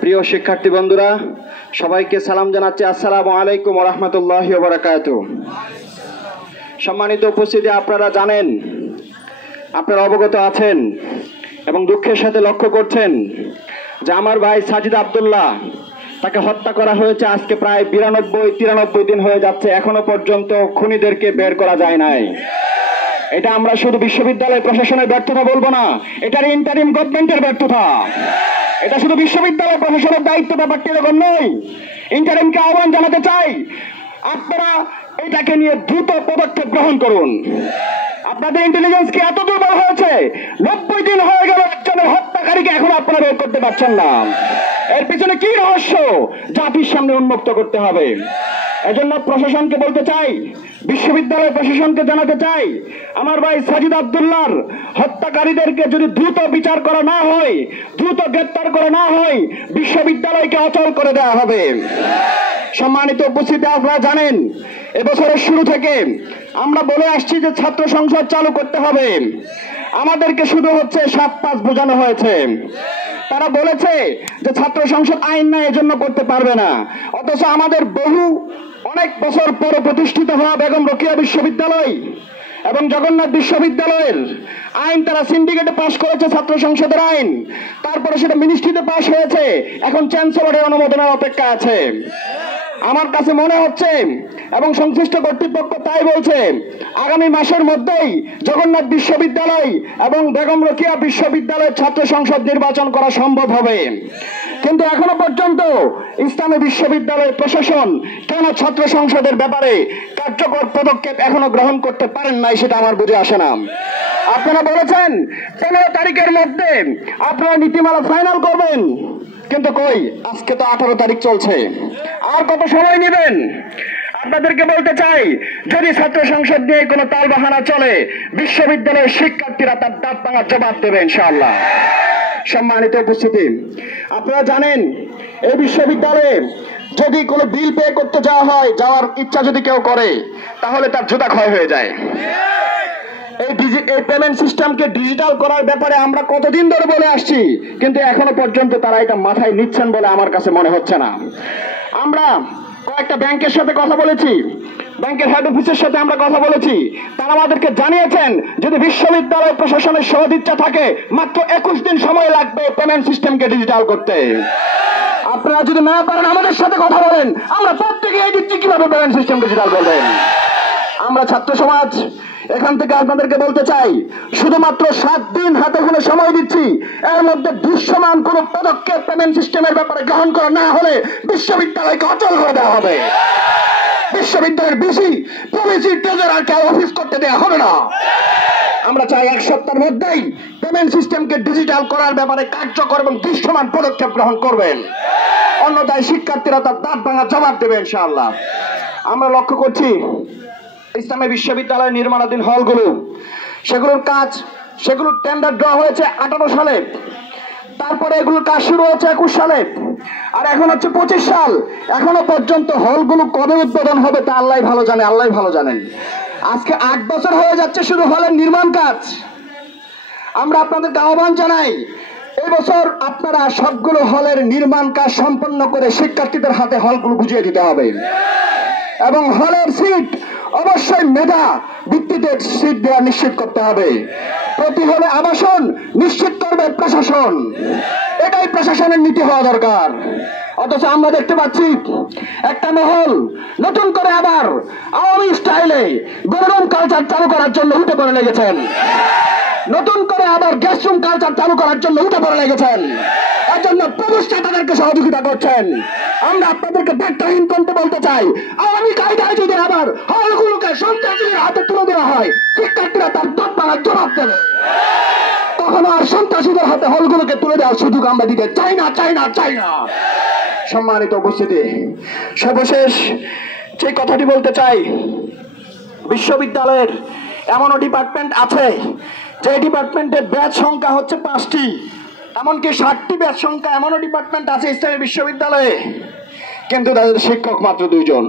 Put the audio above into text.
প্রিয় শিক্ষার্থী বন্ধুরা, সবাইকে সালাম জানাচ্ছি। আসসালামু আলাইকুম ওয়া রাহমাতুল্লাহি ওয়া বারাকাতুহু। সম্মানিত উপস্থিতি, আপনারা জানেন, আপনারা অবগত আছেন এবং দুঃখের সাথে লক্ষ্য করছেন যে আমার ভাই সাজিদ আব্দুল্লাহ, তাকে হত্যা করা হয়েছে আজকে প্রায় 92-93 দিন হয়ে যাচ্ছে। এখনো পর্যন্ত খুনিদেরকে বের করা যায় নাই। এটা আমরা শুধু বিশ্ববিদ্যালয় প্রশাসনের ব্যর্থতা বলবো না, এটার ইন্টারিম গভর্নমেন্টের ব্যর্থতা। এটা শুধু বিশ্ববিদ্যালয় প্রশাসনের দায়িত্ব, ব্যাপারটি এরকম নয়। ইন্টারিমকে আহ্বান জানাতে চাই, আপনারা এটাকে নিয়ে দ্রুত পদক্ষেপ গ্রহণ করুন। আপনাদের ইন্টেলিজেন্স কি এত দুর্বল হয়েছে? 90 দিন হয়ে গেল একজনের হত্যাকারীকে এখন আপনারা বের করতে পারছেন না। এর পিছনে কি রহস্য? জাতির সামনে উন্মুক্ত করতে হবে। এজন্য প্রশাসনকে বলতে চাই, বিশ্ববিদ্যালয় প্রশাসনকে জানাতে চাই, আমার ভাই সাজিদ আব্দুল্লাহর হত্যাকারীদেরকে যদি দ্রুত বিচার করা না হয়, দ্রুত গ্রেপ্তার করা না হয়, বিশ্ববিদ্যালয়কে অচল করে দেওয়া হবে। সম্মানিত উপস্থিতি, আপনারা জানেন এবছরের শুরু থেকে আমরা বলে আসছি যে ছাত্র সংসদ চালু করতে হবে। আমাদেরকে শুধু 7-5 বোঝানো হয়েছে। তারা বলেছে যে ছাত্র সংসদ আইন না, এজন্য করতে পারবে না। অথচ আমাদের অনেক বছর পরে প্রতিষ্ঠিত হওয়া বেগম রোকেয়া বিশ্ববিদ্যালয় এবং জগন্নাথ বিশ্ববিদ্যালয়ের আইন তারা সিন্ডিকেটে পাশ করেছে, ছাত্র সংসদের আইন। তারপরে সেটা মিনিস্ট্রিতে পাশ হয়েছে, এখন চ্যান্সেলরের অনুমোদনের অপেক্ষা আছে। আমার কাছে মনে হচ্ছে এবং সংশ্লিষ্ট কর্তৃপক্ষ তাই বলছে, আগামী মাসের মধ্যেই জগন্নাথ বিশ্ববিদ্যালয় এবং বেগম রোকেয়া বিশ্ববিদ্যালয়ের ছাত্র সংসদ নির্বাচন করা সম্ভব হবে। কিন্তু এখনো পর্যন্ত ইসলামী বিশ্ববিদ্যালয় প্রশাসন কেন ছাত্র সংসদের ব্যাপারে কার্যকর পদক্ষেপ এখনো গ্রহণ করতে পারেন নাই, সেটা আমার বুঝে আসে না। আপনারা বলেছেন 15 তারিখের মধ্যে আপনারা নীতিমালা ফাইনাল করবেন, কিন্তু কই, আজকে তো 18 তারিখ চলছে। আর কত সময় নেবেন? আপনাদেরকে বলতে চাই, যদি ছাত্র সংসদ নিয়ে কোনো তালবাহানা চলে, বিশ্ববিদ্যালয়ের শিক্ষার্থীরা তার দাঁত ভাঙার জবাব দেবে ইনশাআল্লাহ। সম্মানিত উপস্থিতি, আপনারা জানেন এই বিশ্ববিদ্যালয়ে যদি কোনো বিল পে করতে যাওয়ার ইচ্ছা যদি কেউ করে, তাহলে তার জুতা ক্ষয় হয়ে যায়। এই পেমেন্ট সিস্টেমকে ডিজিটাল করার ব্যাপারে আমরা কতদিন ধরে বলে আসছি, কিন্তু এখনো পর্যন্ত তারা এটা মাথায় নিচ্ছেন বলে আমার কাছে মনে হচ্ছে না। আমরা কয়েকটা ব্যাংকের সাথে কথা বলেছি, ব্যাংকের হেড অফিসের সাথে আমরা কথা বলেছি। তারা আমাদেরকে জানিয়েছেন যদি বিশ্ববিদ্যালয় প্রশাসনের সদিচ্ছা থাকে, মাত্র 21 দিন সময় লাগবে পেমেন্ট সিস্টেমকে ডিজিটাল করতে। আপনারা যদি না পারেন আমাদের সাথে কথা বলেন, আমরা প্রত্যেকেই দিচ্ছি কিভাবে পেমেন্ট সিস্টেম ডিজিটাল করবেন। আমরা ছাত্র সমাজ এখান থেকে আপনাদেরকে বলতে চাই, শুধুমাত্র 7 দিন হাতে করে সময় দিচ্ছি। এর মধ্যে দৃশ্যমান কোন পদক্ষেপ পেমেন্ট সিস্টেমের ব্যাপারে গ্রহণ করা না হলে বিশ্ববিদ্যালয়কে অচল করে দেওয়া হবে। বিশ্ববিদ্যালয়ের বিসি প্রভিসি ট্রেজারারকে অফিস করতে দেওয়া হবে না। আমরা চাই 1 সপ্তাহের মধ্যেই পেমেন্ট সিস্টেমকে ডিজিটাল করার ব্যাপারে কার্যকর এবং দৃশ্যমান পদক্ষেপ গ্রহণ করবেন, অন্যথায় শিক্ষার্থীরা তার দাঁত ভাঙার জবাব দেবে ইনশাআল্লাহ। আমরা লক্ষ্য করছি ইসলামী বিশ্ববিদ্যালয় নির্মাণাধীন হলগুলো, সেগুলোর টেন্ডার ড্র হয়েছে 18 সালে, তারপরে এগুলোর কাজ শুরু হয়েছে 21 সালে, আর এখন 25 সাল। এখনো পর্যন্ত হলগুলো কবে উদ্বোধন হবে তা আল্লাহ ভালো জানেন। আজকে 8 বছর হয়ে যাচ্ছে শুধু হলের নির্মাণ কাজ। আমরা আপনাদেরকে আহ্বান জানাই, এই বছর আপনারা সবগুলো হলের নির্মাণ কাজ সম্পন্ন করে শিক্ষার্থীদের হাতে হলগুলো বুঝিয়ে দিতে হবে এবং হলের সিট অবশ্যই মেধা ভিত্তিতে সিট দেওয়া নিশ্চিত করতে হবে। প্রতি হলে আবাসন নিশ্চিত করবে প্রশাসন, এটাই প্রশাসনের নীতি হওয়া দরকার। অথচ আমরা দেখতে পাচ্ছি একটা মহল নতুন করে আবার আওয়ামী স্টাইলে গরম কালচার চালু করার জন্য উঠে পড়ে লেগেছেন, নতুন করে আবার গ্যাসরুম কালচার চালু করার জন্য উঠে পড়ে লেগেছেন। এর জন্য প্রতিষ্ঠা তাদেরকে সহযোগিতা করছেন। আমরা আপনাদেরকে ব্যর্থহীন করতে বলতে চাই, আওয়ামী কায়দায় যদি আবার হলগুলোকে সন্ত্রাসীদের হাতে তুলে দেওয়া হয়, শিক্ষার্থীরা তার দাঁত ভাঙার জবাব দেবে। কখনো আর সন্ত্রাসীদের হাতে হলগুলোকে তুলে দেওয়ার সুযোগ আমরা দিতে চাই না। সম্মানিত উপস্থিতি, সর্বশেষ যে কথাটি বলতে চাই, বিশ্ববিদ্যালয়ের এমনও ডিপার্টমেন্ট আছে যে ডিপার্টমেন্টের ব্যাচ সংখ্যা 5টি, এমনকি 60টি ব্যাচ সংখ্যা এমনও ডিপার্টমেন্ট আছে ইসলামী বিশ্ববিদ্যালয়ে, কিন্তু তাদের শিক্ষক মাত্র 2 জন।